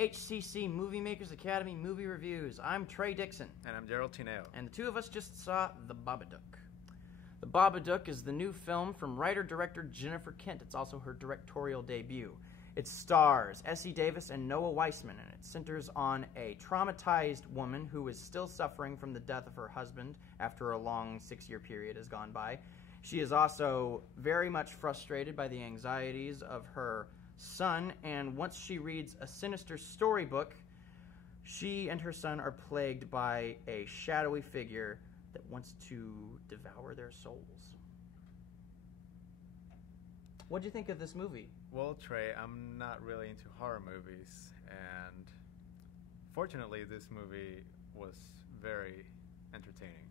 HCC MovieMakers Academy Movie Reviews. I'm Trey Dixon. And I'm Gerald Tineo. And the two of us just saw The Babadook. The Babadook is the new film from writer-director Jennifer Kent. It's also her directorial debut. It stars Essie Davis and Noah Weissman, and it centers on a traumatized woman who is still suffering from the death of her husband after a long 6-year period has gone by. She is also very much frustrated by the anxieties of her son, and once she reads a sinister storybook, she and her son are plagued by a shadowy figure that wants to devour their souls. What'd you think of this movie? Well, Trey, I'm not really into horror movies, and fortunately this movie was very entertaining.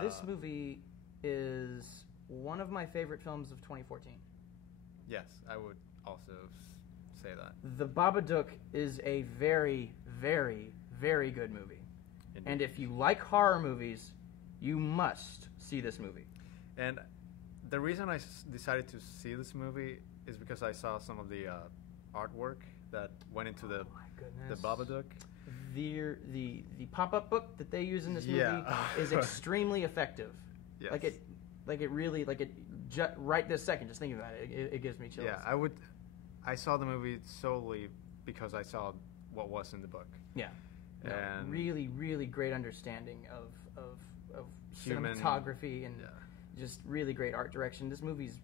This movie is one of my favorite films of 2014. Yes, I would also say that. The Babadook is a very, very, very good movie. Indeed. And if you like horror movies, you must see this movie. And the reason I decided to see this movie is because I saw some of the artwork that went into the Babadook. The pop-up book that they use in this movie is extremely effective. Yes. Right this second, just thinking about it, it gives me chills. Yeah, I saw the movie solely because I saw what was in the book. Yeah. And really, really great understanding of cinematography and just really great art direction. This movie's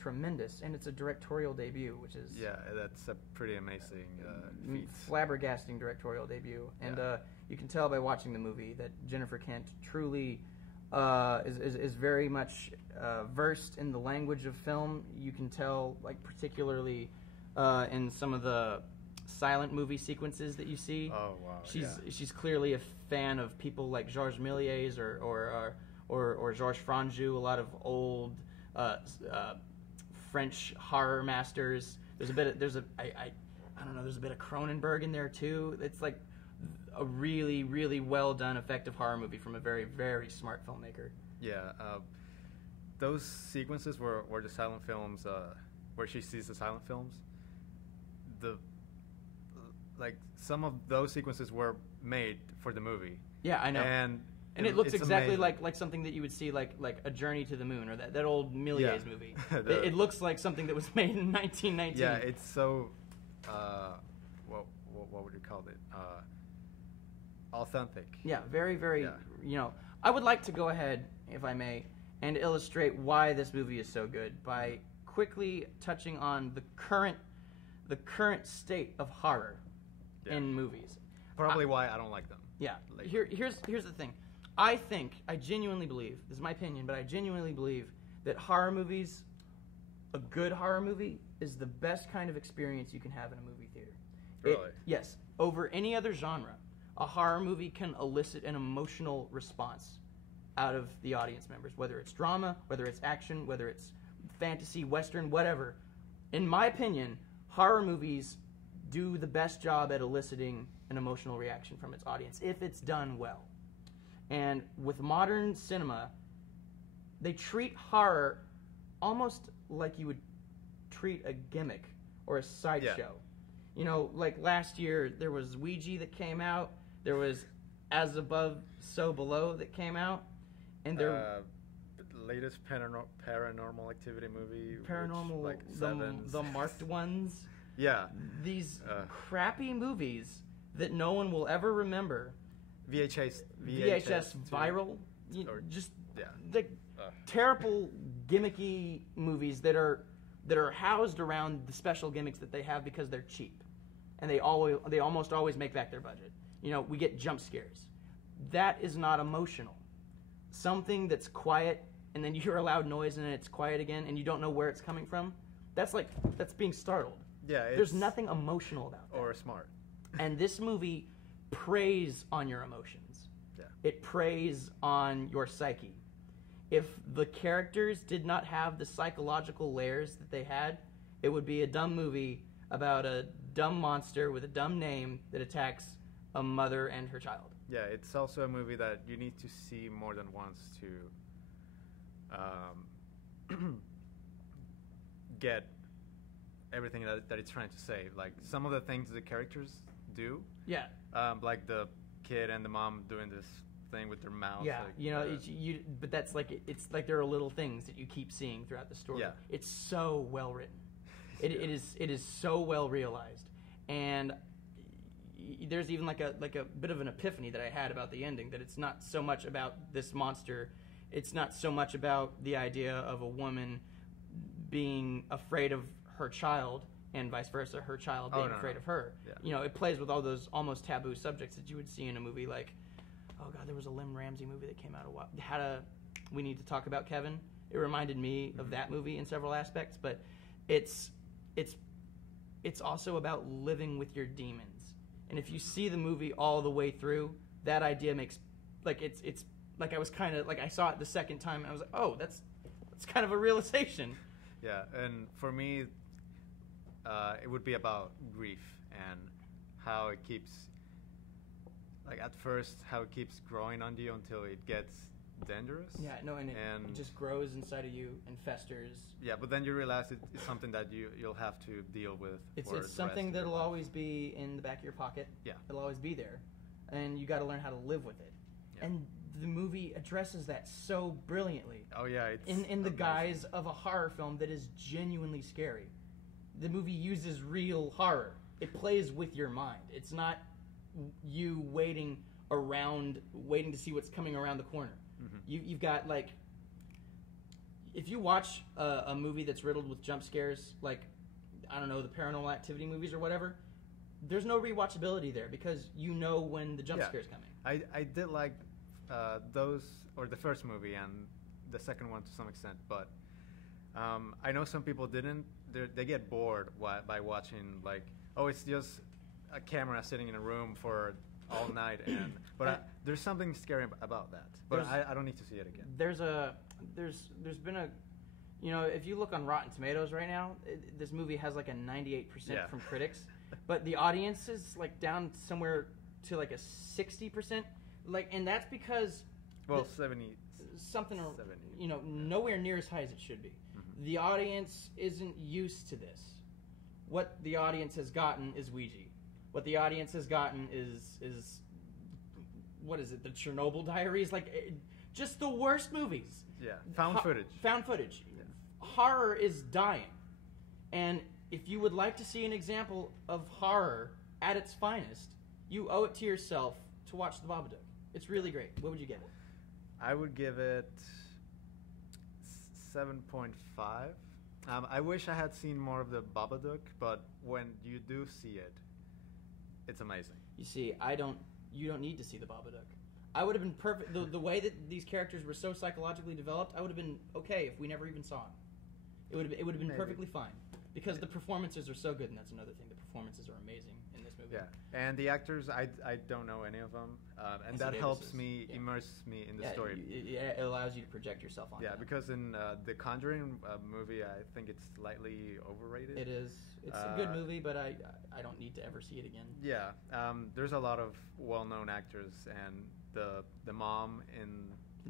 tremendous, and it's a directorial debut, which is... Yeah, that's a pretty amazing feat. Flabbergasting directorial debut. And you can tell by watching the movie that Jennifer Kent truly is very much versed in the language of film. You can tell, like, particularly in some of the silent movie sequences that you see. Oh, wow. She's clearly a fan of people like Georges Méliès or Georges Franju, a lot of old French horror masters. There's a bit of, there's a bit of Cronenberg in there too. It's like a really, really well done, effective horror movie from a very, very smart filmmaker. Yeah, those sequences where the silent films, where she sees the silent films, some of those sequences were made for the movie. Yeah, I know. And it looks exactly like something that you would see like A Journey to the Moon or that old Méliès movie. It looks like something that was made in 1919. Yeah, it's so what would you call it? Authentic. Yeah, very, very. You know, I would like to go ahead, if I may, and illustrate why this movie is so good by quickly touching on the current state of horror in movies. Probably why I don't like them. Yeah. Here's the thing. I genuinely believe, this is my opinion, but I genuinely believe that horror movies, a good horror movie, is the best kind of experience you can have in a movie theater. Really? Yes. Over any other genre, a horror movie can elicit an emotional response out of the audience members, whether it's drama, whether it's action, whether it's fantasy, western, whatever. In my opinion, horror movies do the best job at eliciting an emotional reaction from its audience if it's done well. And with modern cinema, they treat horror almost like you would treat a gimmick or a sideshow. You know, like last year there was Ouija that came out, there was As Above, So Below that came out, and the latest paranormal activity movie, the marked ones. Yeah. These crappy movies that no one will ever remember. VHS viral. The terrible gimmicky movies that are housed around the special gimmicks that they have because they're cheap. And they almost always make back their budget. You know, we get jump scares. That is not emotional. Something that's quiet and then you hear a loud noise and then it's quiet again and you don't know where it's coming from. That's being startled. Yeah, there's nothing emotional about that. Or smart. And this movie preys on your emotions. Yeah. It preys on your psyche. If the characters did not have the psychological layers that they had, it would be a dumb movie about a dumb monster with a dumb name that attacks a mother and her child. Yeah, it's also a movie that you need to see more than once to get everything that it's trying to say. Like, some of the things the characters do. Yeah. Like the kid and the mom doing this thing with their mouth. Yeah, like, but that's like it's like there are little things that you keep seeing throughout the story. Yeah. It's so well written. It is so well realized, and there's even like a bit of an epiphany that I had about the ending, that it's not so much about this monster, it's not so much about the idea of a woman being afraid of her child and vice versa, her child being afraid of her. Yeah. It plays with all those almost taboo subjects that you would see in a movie like, oh god, there was a Lynn Ramsey movie that came out a while. We Need to Talk About Kevin. It reminded me of that movie in several aspects, but it's also about living with your demons. And if you see the movie all the way through, that idea makes it's like I was kind of like I saw it the second time and I was like, oh, that's kind of a realization. Yeah, and for me, it would be about grief and how it keeps, like at first, how it keeps growing on you until it gets dangerous. Yeah, no, and it just grows inside of you and festers. Yeah, but then you realize it's something that you'll have to deal with. It's something that'll always be in the back of your pocket. Yeah, it'll always be there, and you got to learn how to live with it. Yeah. And the movie addresses that so brilliantly. Oh yeah, it's in the guise of a horror film that is genuinely scary. The movie uses real horror. It plays with your mind. It's not you waiting to see what's coming around the corner. Mm-hmm. You've got like, if you watch a movie that's riddled with jump scares, like I don't know, the Paranormal Activity movies or whatever, there's no rewatchability there because you know when the jump scare's coming. I did like those, or the first movie and the second one to some extent, but I know some people didn't. They get bored by watching like, oh, it's just a camera sitting in a room for all night, but there's something scary about that. But I don't need to see it again. There's been a, if you look on Rotten Tomatoes right now, this movie has like a 98% from critics, but the audience is like down somewhere to like a 60%. Like, and that's because 70 something 70. Nowhere near as high as it should be. Mm-hmm. The audience isn't used to this. What the audience has gotten is Ouija. What the audience has gotten is what is it? The Chernobyl Diaries, like just the worst movies. Yeah, found footage. Found footage. Yeah. Horror is dying, and if you would like to see an example of horror at its finest, you owe it to yourself to watch The Babadook. It's really great. What would you give it? I would give it 7.5. I wish I had seen more of The Babadook, but when you do see it, it's amazing. You see, you don't need to see The Babadook. I would have been perfect. The way that these characters were so psychologically developed, I would have been okay if we never even saw it. It would have been perfectly fine because the performances are so good, and that's another thing. The performances are amazing in this movie. Yeah, and the actors, I don't know any of them, and that helps me immerse me in the story. It allows you to project yourself on. Yeah, because in the Conjuring movie, I think it's slightly overrated. It is. It's a good movie, but I don't need to ever see it again. Yeah, there's a lot of well-known actors, and the mom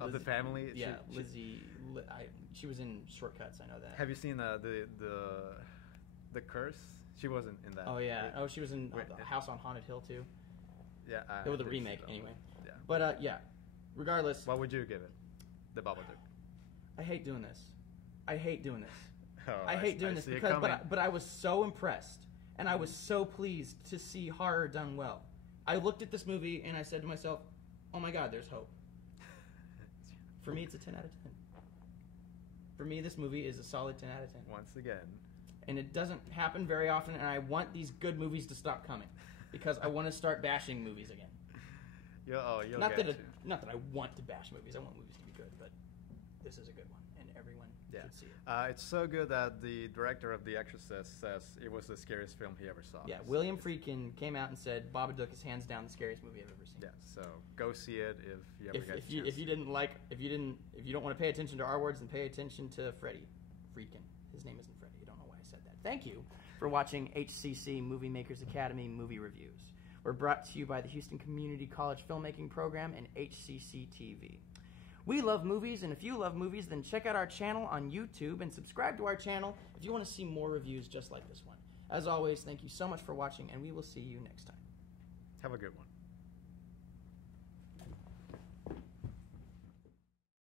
of the family. Yeah, Lizzie. She was in Shortcuts. I know that. Have you seen the Curse? She wasn't in that. Oh yeah. She was in House on Haunted Hill too. Yeah. It was a remake anyway. Yeah. But regardless. What would you give it? The Babadook. I hate doing this. I hate doing this. Oh, I hate doing this because but I was so impressed and I was so pleased to see horror done well. I looked at this movie and I said to myself, "Oh my God, there's hope." For me, it's a 10 out of 10. For me, this movie is a solid 10 out of 10. Once again. And it doesn't happen very often, and I want these good movies to stop coming because I want to start bashing movies again. Not that I want to bash movies. I want movies to be good, but this is a good one, and everyone should see it. It's so good that the director of The Exorcist says it was the scariest film he ever saw. Yeah, William Friedkin came out and said Babadook is hands down the scariest movie I've ever seen. Yeah, so go see it if you ever get a chance. If you don't want to pay attention to our words, then pay attention to Freddie Friedkin. His name isn't Freddie. I don't know why I said that. Thank you for watching HCC MovieMakers Academy movie reviews. We're brought to you by the Houston Community College Filmmaking Program and HCC TV. We love movies, and if you love movies, then check out our channel on YouTube and subscribe to our channel if you want to see more reviews just like this one. As always, thank you so much for watching, and we will see you next time. Have a good one.